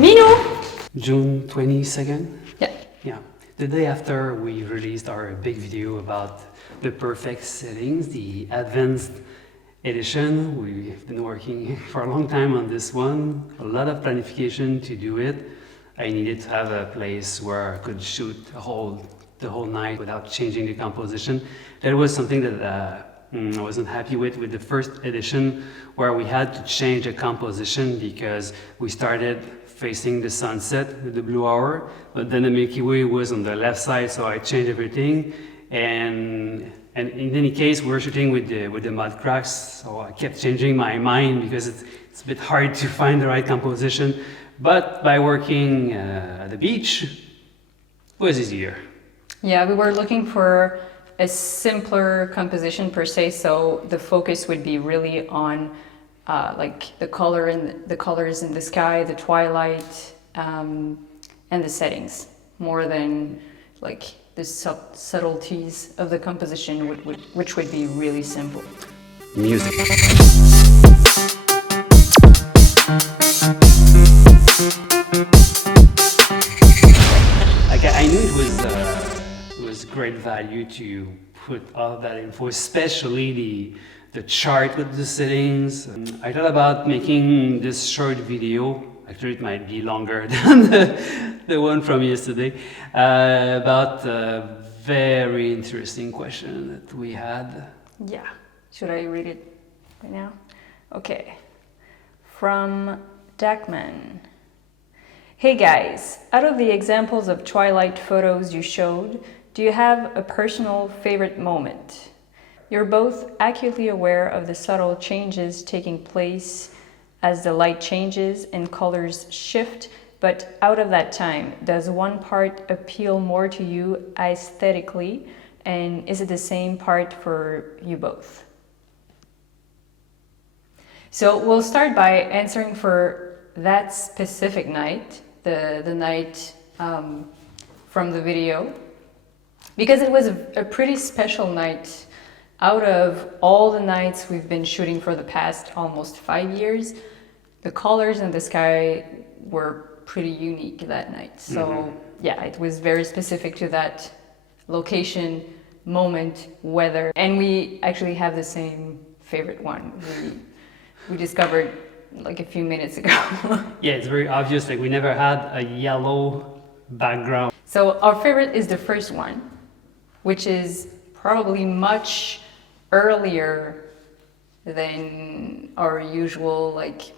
Minou! June 22nd? Yeah. Yeah. The day after we released our big video about the perfect settings, the advanced edition. We've been working for a long time on this one, a lot of planification to do it. I needed to have a place where I could shoot the whole night without changing the composition. That was something that I wasn't happy with the first edition, where we had to change the composition because we started facing the sunset with the blue hour, but then the Milky Way was on the left side, so I changed everything. And in any case, we're shooting with the mud cracks, so I kept changing my mind because it's a bit hard to find the right composition. But by working at the beach, it was easier. Yeah, we were looking for a simpler composition per se, so the focus would be really on like the colors in the sky, the twilight, and the settings, more than like the subtleties of the composition, which would be really simple. Music. Like I knew it was great value to put all that info, especially the chart with the settings. And I thought about making this short video. Actually, it might be longer than the one from yesterday, about a very interesting question that we had. Yeah. Should I read it right now? Okay. From Dackman. Hey guys, out of the examples of twilight photos you showed, do you have a personal favorite moment? You're both acutely aware of the subtle changes taking place as the light changes and colors shift, but out of that time, does one part appeal more to you aesthetically, and is it the same part for you both? So we'll start by answering for that specific night, the night from the video, because it was a pretty special night. Out of all the nights we've been shooting for the past almost 5 years, the colors in the sky were pretty unique that night. So yeah, it was very specific to that location, moment, weather, and we actually have the same favorite one. We discovered like a few minutes ago. Yeah, it's very obvious, like we never had a yellow background. So our favorite is the first one, which is probably much earlier than our usual like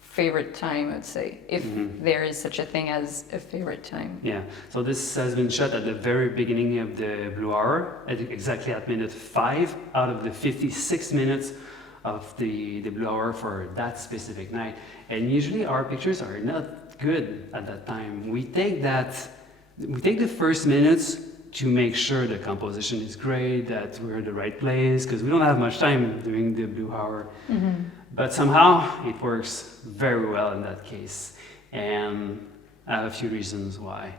favorite time, I'd say, if there is such a thing as a favorite time. Yeah, so this has been shot at the very beginning of the blue hour, exactly at minute 5 out of the 56 minutes of the blue hour for that specific night. And usually our pictures are not good at that time. We take the first minutes to make sure the composition is great, that we're in the right place, because we don't have much time during the blue hour. But somehow it works very well in that case. And I have a few reasons why.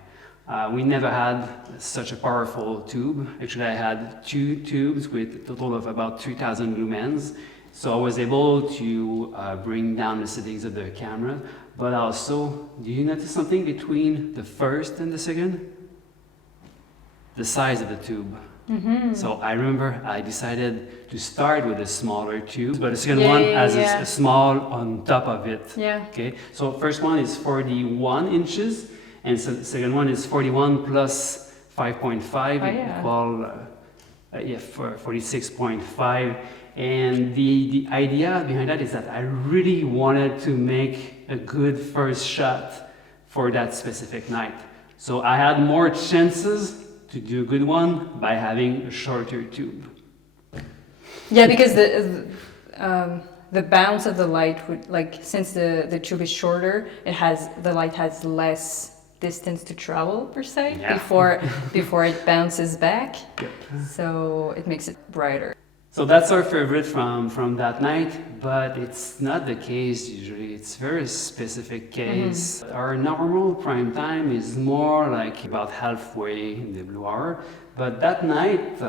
We never had such a powerful tube. Actually, I had 2 tubes with a total of about 3,000 lumens. So I was able to bring down the settings of the camera. But also, do you notice something between the first and the second? The size of the tube. So I remember I decided to start with a smaller tube, but the second one has a small on top of it. Yeah. Okay. So first one is 41 inches, and so the second one is 41 plus 5.5 equal 46.5. And the idea behind that is that I really wanted to make a good first shot for that specific night. So I had more chances to do a good one by having a shorter tube. Yeah, because the bounce of the light would, like, since the tube is shorter, the light has less distance to travel per se before it bounces back. Yep. So it makes it brighter. So that's our favorite from that night, but it's not the case usually. It's a very specific case. Our normal prime time is more like about halfway in the blue hour, but that night,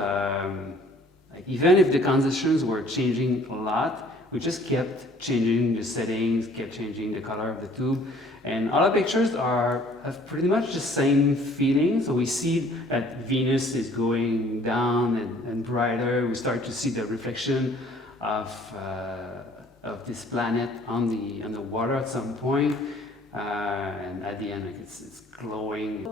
like even if the conditions were changing a lot, we just kept changing the settings, kept changing the color of the tube. And all our pictures have pretty much the same feeling. So we see that Venus is going down and brighter. We start to see the reflection of this planet on the water at some point. And at the end, like it's glowing.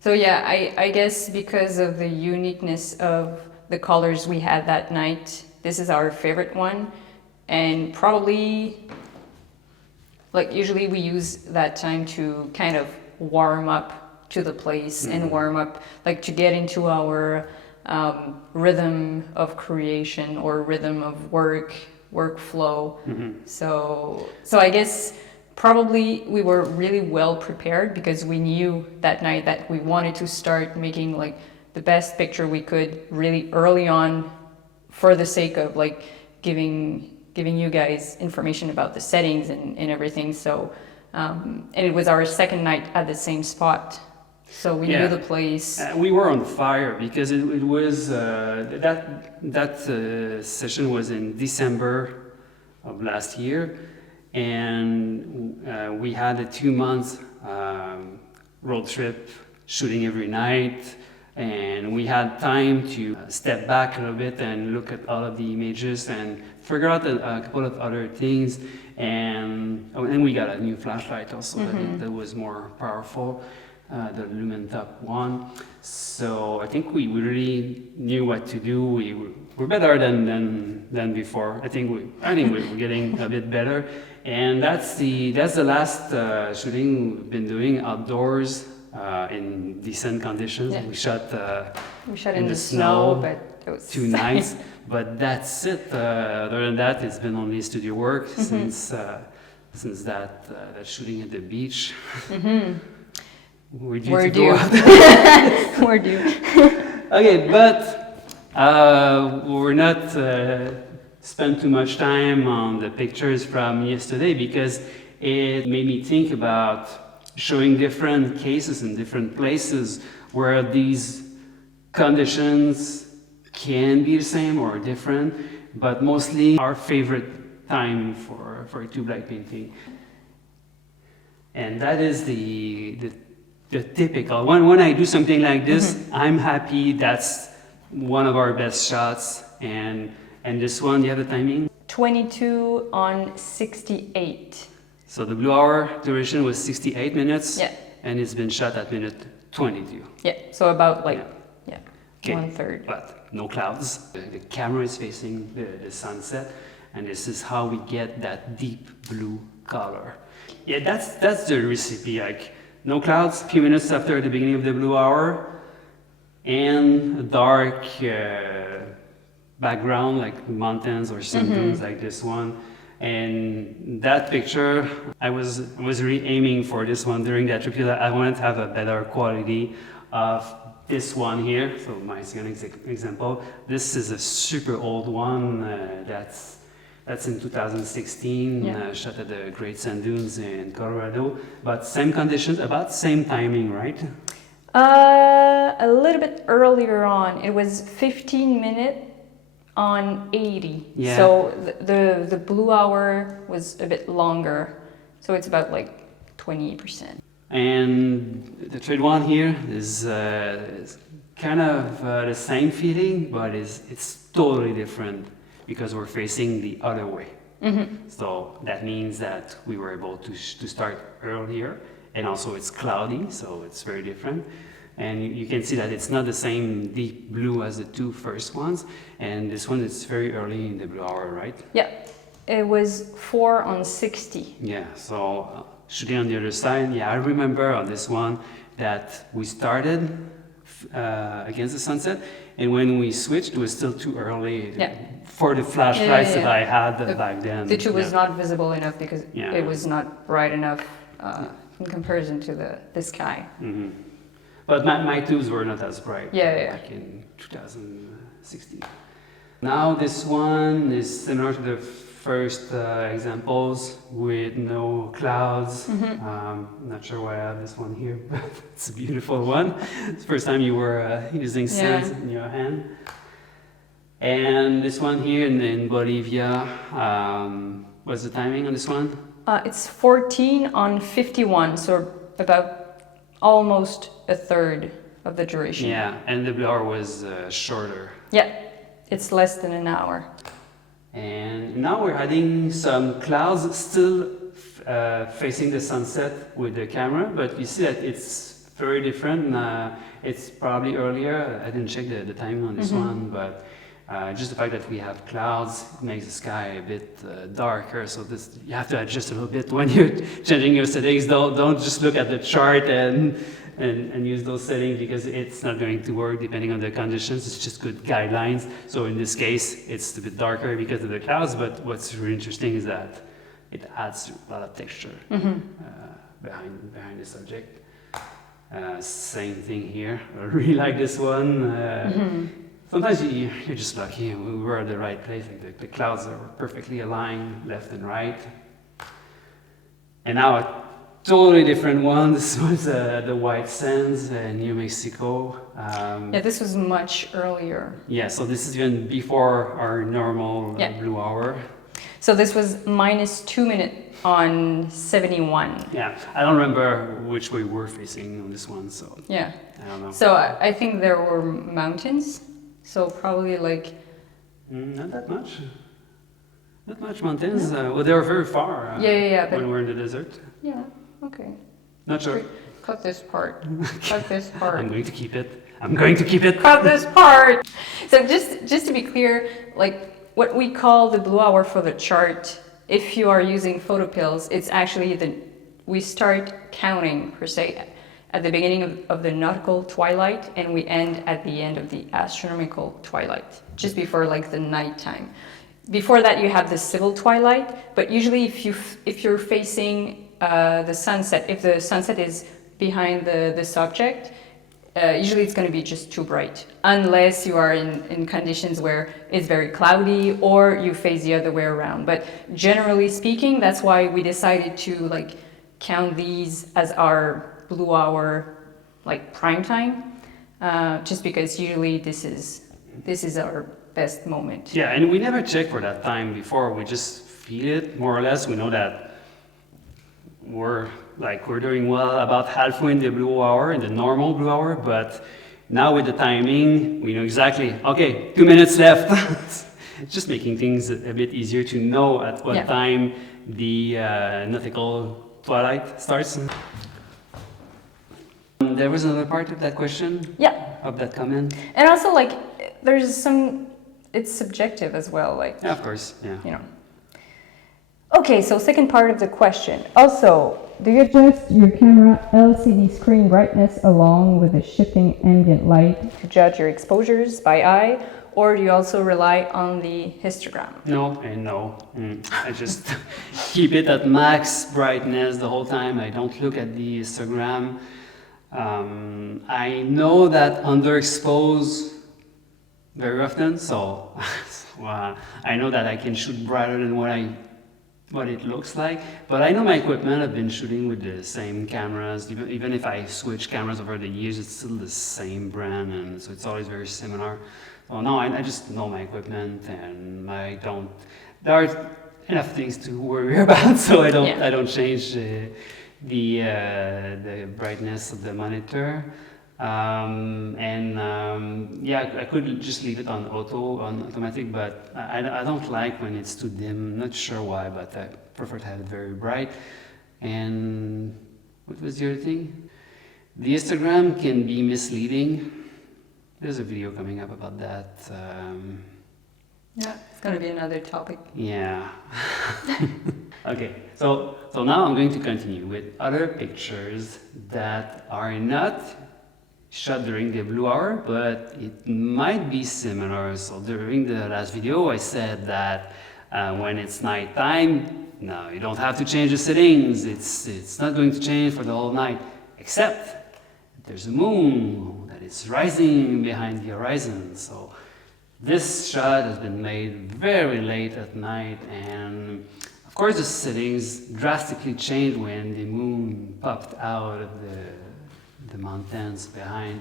So yeah, I guess because of the uniqueness of the colors we had that night, this is our favorite one. And probably, like usually we use that time to kind of warm up to the place and warm up, like to get into our rhythm of creation or rhythm of workflow. So I guess probably we were really well prepared because we knew that night that we wanted to start making like the best picture we could really early on, for the sake of like giving you guys information about the settings and everything. So and it was our second night at the same spot, so we knew the place. We were on fire because it was that session was in December of last year. And we had a 2-month road trip, shooting every night, and we had time to step back a little bit and look at all of the images and figure out a couple of other things. And then we got a new flashlight also that was more powerful, the Lumen Top 1. So I think we really knew what to do. We're better than before. I think we're getting a bit better. And that's the last shooting we've been doing outdoors in decent conditions. Yeah. We shot in the snow, but it was 2 nights. But that's it. Other than that, it's been only studio work since that shooting at the beach. We're due. Go out. We're due. Okay, but we're not spend too much time on the pictures from yesterday because it made me think about showing different cases in different places where these conditions can be the same or different, but mostly our favorite time for a tube light painting. And that is the typical when I do something like this, I'm happy. That's one of our best shots. And this one, do you have the timing? 22 on 68. So the blue hour duration was 68 minutes. Yeah. And it's been shot at minute 22. Yeah. So about like Okay. 1/3. But no clouds. The camera is facing the sunset, and this is how we get that deep blue color. Yeah, that's the recipe. Like no clouds, few minutes after the beginning of the blue hour, and a dark background like mountains or some dunes like this one. And that picture, I was really aiming for this one during that trip because I wanted to have a better quality of this one here. So my second example, this is a super old one that's in 2016, shot at the Great Sand Dunes in Colorado, but same conditions, about same timing, right? A little bit earlier on, it was 15 minutes on 80. Yeah. So the blue hour was a bit longer. So it's about like 20%. And the third one here is kind of the same feeling, but it's totally different because we're facing the other way. So that means that we were able to start earlier, and also it's cloudy, so it's very different. And you can see that it's not the same deep blue as the 2 first ones, and this one is very early in the blue hour, right? Yeah, it was 4 on 60. Yeah, so shooting on the other side, I remember on this one that we started against the sunset, and when we switched, it was still too early for the flashlights that I had back then. The tube was not visible enough because it was not bright enough in comparison to the sky. But my tubes were not as bright back in 2016. Now this one is similar to the first examples with no clouds. Not sure why I have this one here, but it's a beautiful one. It's the first time you were using sand in your hand. And this one here in Bolivia, what's the timing on this one? It's 14 on 51, so about almost a third of the duration. Yeah, and the blue hour was shorter. Yeah, it's less than an hour. And now we're adding some clouds, still facing the sunset with the camera, but you see that it's very different. It's probably earlier. I didn't check the timing on this one, but just the fact that we have clouds makes the sky a bit darker. So this, you have to adjust a little bit when you're changing your settings. Don't just look at the chart and use those settings, because it's not going to work depending on the conditions. It's just good guidelines. So in this case, it's a bit darker because of the clouds, but what's really interesting is that it adds a lot of texture behind the subject. Same thing here. I really like this one. Sometimes you're just lucky. We were at the right place. Like the clouds are perfectly aligned, left and right. And now a totally different one. This was the White Sands in New Mexico. Yeah, this was much earlier. Yeah, so this is even before our normal blue hour. So this was -2 minutes on 71. Yeah, I don't remember which way we're facing on this one, so Yeah. I don't know. So I think there were mountains. So probably like... Not that much. Not much mountains. Well, they were very far but... when we're in the desert. Yeah, okay. Not sure. Cut this part. Cut this part. I'm going to keep it. I'm going to keep it. Cut this part! So just to be clear, like what we call the blue hour for the chart, if you are using photopills, it's actually we start counting per se at the beginning of the nautical twilight, and we end at the end of the astronomical twilight, just before like the nighttime. Before that, you have the civil twilight, but usually if you're facing the sunset, if the sunset is behind the subject, usually it's going to be just too bright, unless you are in conditions where it's very cloudy or you face the other way around. But generally speaking, that's why we decided to like count these as our blue hour, like prime time, just because usually this is our best moment. Yeah, and we never check for that time before. We just feel it more or less. We know that we're doing well about halfway in the blue hour, in the normal blue hour, but now with the timing, we know exactly, okay, 2 minutes left. It's just making things a bit easier to know at what time the nautical twilight starts. There was another part of that question? Yeah. Of that comment? And also like, there's some, it's subjective as well, like. Yeah, of course, yeah. You know. Okay, so second part of the question. Also, do you adjust your camera LCD screen brightness along with the shifting ambient light to judge your exposures by eye, or do you also rely on the histogram? No and no. I just keep it at max brightness the whole time. I don't look at the histogram. I know that underexpose very often, so I know that I can shoot brighter than what it looks like, but I know my equipment. I've been shooting with the same cameras. Even if I switch cameras over the years, it's still the same brand, and so it's always very similar. So no, I just know my equipment, and there are enough things to worry about, so I don't change the brightness of the monitor. I could just leave it on automatic, but I don't like when it's too dim. Not sure why, but I prefer to have it very bright. And what was the other thing? The histogram can be misleading. There's a video coming up about that. Yeah, it's going to be another topic. Yeah. Okay, so now I'm going to continue with other pictures that are not shot during the blue hour, but it might be similar. So during the last video, I said that when it's nighttime, no, you don't have to change the settings. It's not going to change for the whole night, except there's a moon that is rising behind the horizon. So this shot has been made very late at night, and of course the settings drastically changed when the moon popped out of the mountains behind.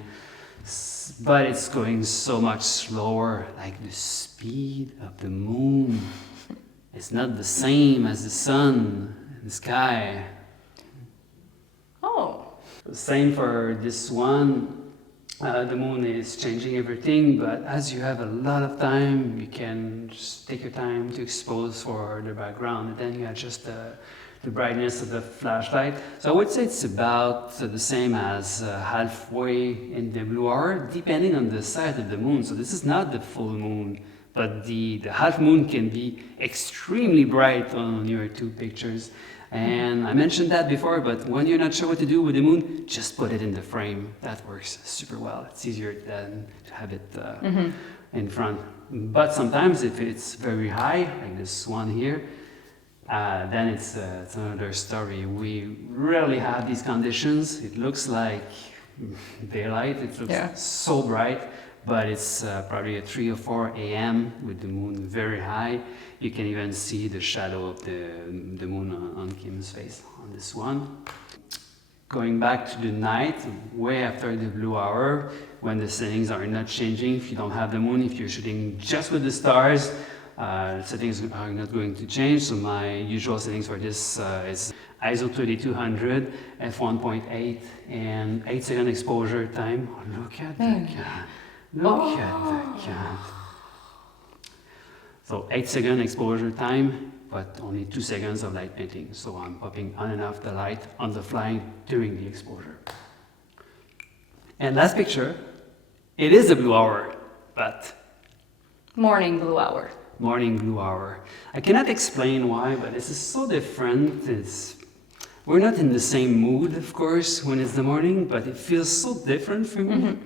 But it's going so much slower, like the speed of the moon is not the same as the sun in the sky. Oh. Same for this one. The moon is changing everything, but as you have a lot of time, you can just take your time to expose for the background, and then you adjust the brightness of the flashlight. So I would say it's about the same as halfway in the blue hour, depending on the size of the moon. So this is not the full moon, but the half moon can be extremely bright on your two pictures. And I mentioned that before, but when you're not sure what to do with the moon, just put it in the frame. That works super well. It's easier than to have it in front. But sometimes if it's very high, like this one here, then it's another story. We rarely have these conditions. It looks like daylight. It looks so bright, but it's probably at 3 or 4 a.m. with the moon very high. You can even see the shadow of the moon on Kim's face on this one. Going back to the night, way after the blue hour, when the settings are not changing, if you don't have the moon, if you're shooting just with the stars, settings are not going to change. So my usual settings for this is ISO 3200, f1.8, and 8-second exposure time. Oh, look at that cat. Look at that cat. So 8-second exposure time, but only 2 seconds of light painting. So I'm popping on and off the light on the fly during the exposure. And last picture, it is a blue hour, but Morning blue hour. morning blue hour. I cannot explain why, but this is so different. We're not in the same mood, of course, when it's the morning, but it feels so different for me.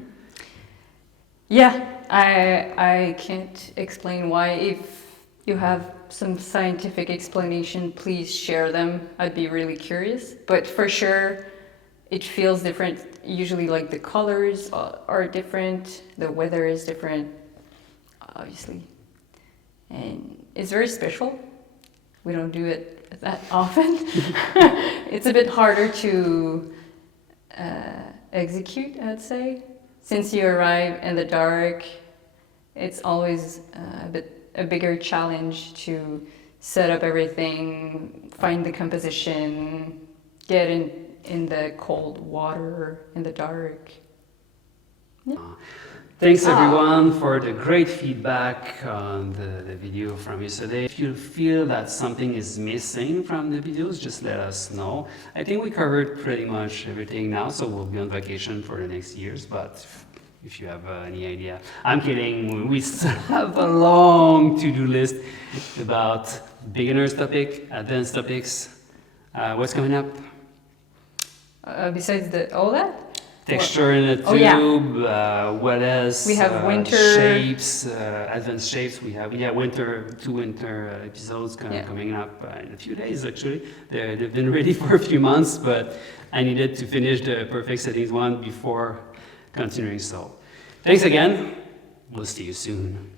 Yeah, I can't explain why. If you have some scientific explanation, please share them. I'd be really curious. But for sure, it feels different. Usually, like the colors are different, the weather is different, obviously. And it's very special. We don't do it that often. It's a bit harder to execute, I'd say. Since you arrive in the dark, it's always a bigger challenge to set up everything, find the composition, get in the cold water in the dark. Yeah. Thanks everyone for the great feedback on the video from yesterday. If you feel that something is missing from the videos, just let us know. I think we covered pretty much everything now, so we'll be on vacation for the next years, but if you have any idea. I'm kidding, we still have a long to-do list about beginners topic, advanced topics. What's coming up? Besides all that? Texture in a tube, what else? We have winter shapes, advanced shapes. We have two winter episodes coming up in a few days. Actually, they've been ready for a few months, but I needed to finish the perfect settings one before continuing. So, thanks again. We'll see you soon.